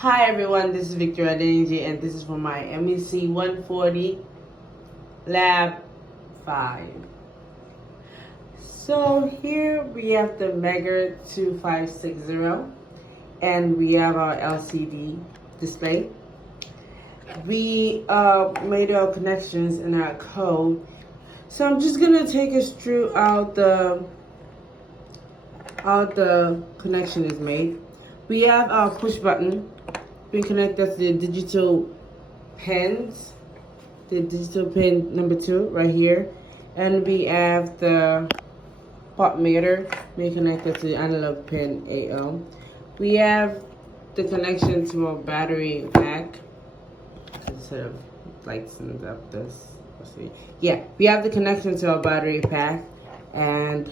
Hi everyone, this is Victor Adeniji and this is for my MEC 140 Lab 5. So here we have the Mega 2560 and we have our LCD display. We made our connections in our code. So I'm just gonna take us through how the connection is made. We have our push button. We connect that to the digital pins, the digital pin number 2 right here, and we have the pot meter. We connect that to the analog pin AO. We have the connection to our battery pack. Instead of lighting up this, let's see. Yeah, we have the connection to our battery pack, and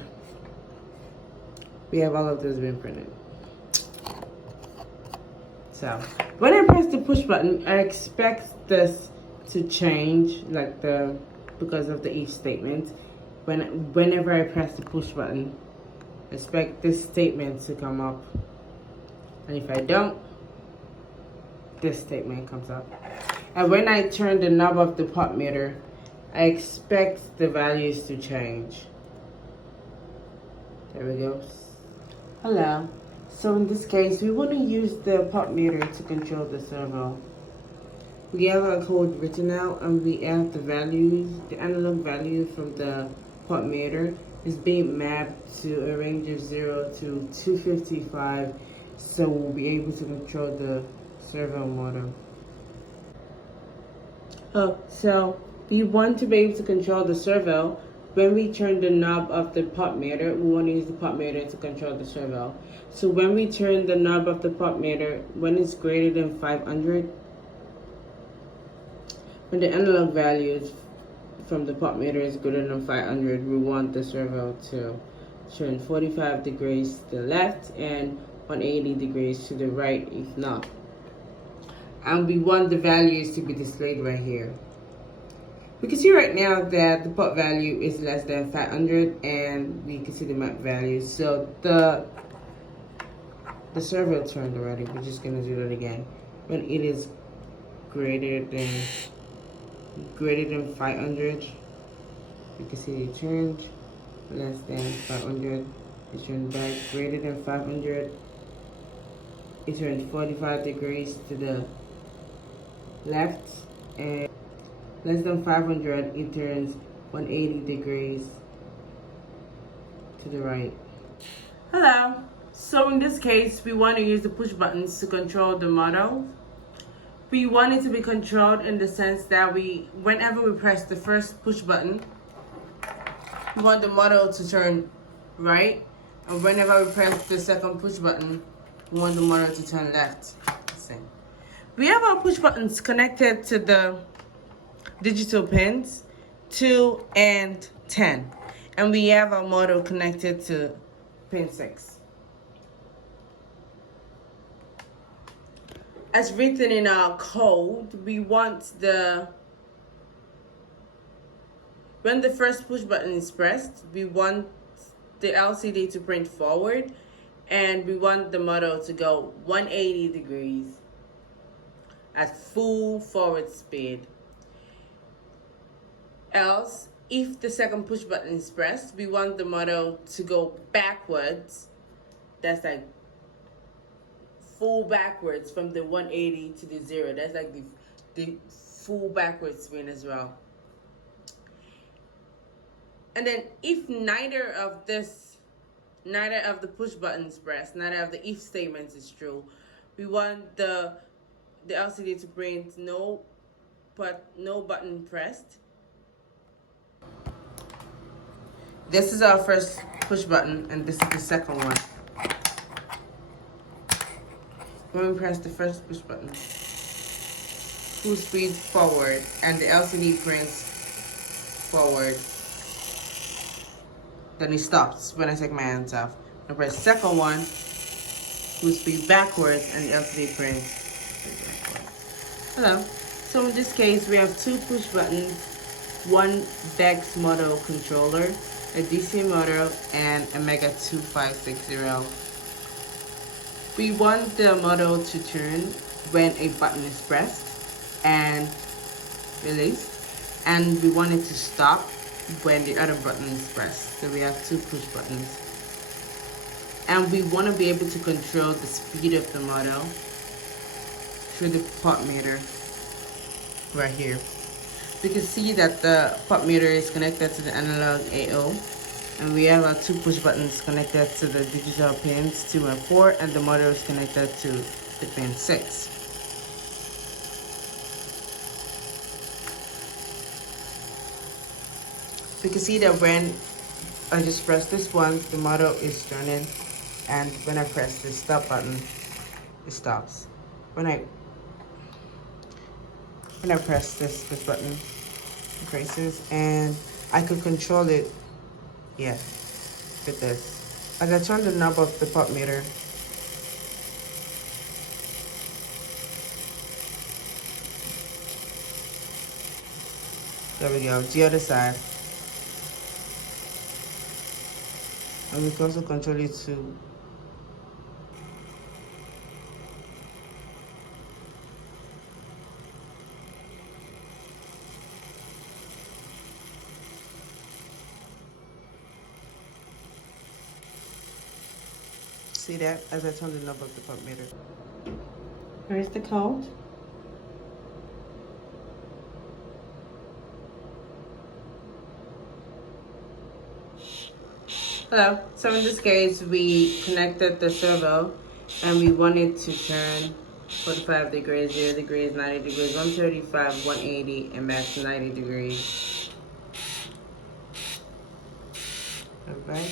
we have all of this being printed. So when I press the push button, I expect this to change, because of the if statement. Whenever I press the push button, I expect this statement to come up, and if I don't, this statement comes up. And when I turn the knob of the pot meter, I expect the values to change. There we go. Hello. So in this case, we want to use the pot meter to control the servo. We have our code written out and we have the values, the analog value from the pot meter is being mapped to a range of 0 to 255, so we'll be able to control the servo motor. So we want to be able to control the servo. When we turn the knob of the pot meter, we want to use the pot meter to control the servo. So when we turn the knob of the pot meter, when it's greater than 500, when the analog values from the pot meter is greater than 500, we want the servo to turn 45 degrees to the left and 180 degrees to the right if not. And we want the values to be displayed right here. We can see right now that the pot value is less than 500 and we can see the map value. So the servo turned already. We're just gonna do that again. When it is greater than 500, you can see it turned. Less than 500, it turned back. Greater than 500, it turned 45 degrees to the left, and less than 500, it turns 180 degrees to the right. Hello. So in this case, we want to use the push buttons to control the model. We want it to be controlled in the sense that whenever we press the first push button, we want the model to turn right. And whenever we press the second push button, we want the model to turn left. We have our push buttons connected to the digital pins 2 and 10. And we have our model connected to pin 6. As written in our code, we want when the first push button is pressed, we want the LCD to print forward and we want the model to go 180 degrees at full forward speed. Else, if the second push button is pressed, we want the model to go backwards. That's like full backwards from the 180 to the 0. That's like the full backwards spin as well. And then if neither of the push buttons pressed, neither of the if statements is true, we want the LCD to print no button pressed. This is our first push button and this is the second one. When we press the first push button, full speed forward, and the LCD prints forward. Then it stops when I take my hands off. I press the second one, full speed backwards, and the LCD prints backwards. Hello. So in this case, we have 2 push buttons, 1 DEX model controller, a DC motor, and a Mega 2560 We want the model to turn when a button is pressed and released, and we want it to stop when the other button is pressed. So we have two push buttons. And we want to be able to control the speed of the model through the pot meter right here. We can see that the pot meter is connected to the analog AO, and we have our two push buttons connected to the digital pins 2 and 4, and the motor is connected to the pin 6. We can see that when I just press this one, the model is turning, and when I press the stop button, it stops. When I press this button, it races, and I could control it, yeah, with this. As I turn the knob of the pot meter, there we go, the other side. And we can also control it to see that as I turn the knob of the pot meter. Here's the code. Hello. So in this case, we connected the servo, and we want it to turn 45 degrees, 0 degrees, 90 degrees, 135, 180, and back to 90 degrees. Alright.